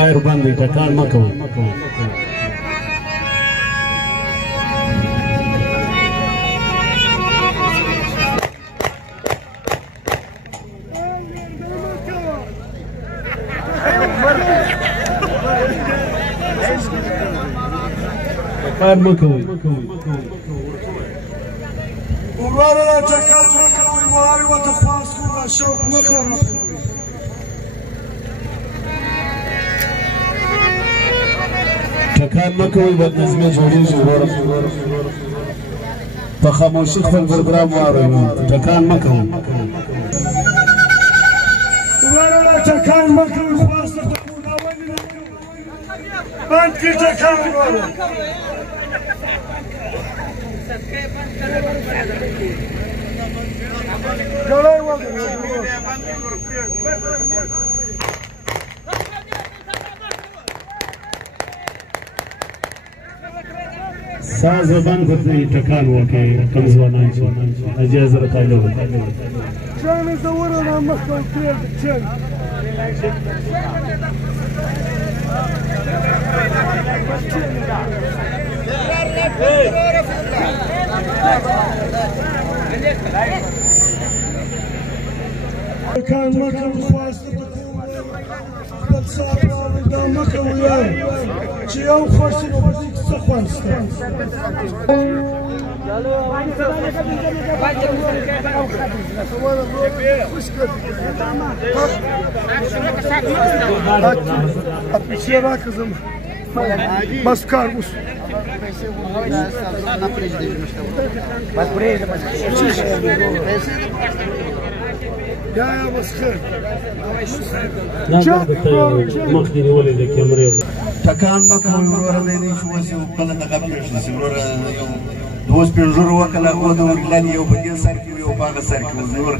فایر بند دی ټکان مه کوئ فایر مه کوئ وروره ټکان مه کوئ وارې ورته پاس کړو شوق مه خرابوئ ټکان مه کوئ بدنظمي جوړېږي وروره په خاموشي خپل پروګرام واورئ ټکان مه کوئ وروره ټکان مه کوئ خواست درته کوو دا ولې نه کوئ بند کړئ ټکان وروره جوړی ساز بند کړئ ټکان وکړئ کوم ځوانان چې حاجي حضرت علي چنګ زه ورغلم مخکې پرېږده چنګ ټکان مه کوئ خواست درته کوم خپل ساعت واورئ دا مه کوئ یار چې یو خوښ شي نو په دې کې څه خوند شته پیسې راکړه زما بس کار وشو یا بس خیر مخکې نیولې د کیمرې ټکان مه کوئ وروره دی نه چې اوس یو کله دغه پېښ شي وروره یو دوه سپین ږیرو وکړه هغو د اورګلانې یو په دې سر کې و یو په هغه سر کې و نور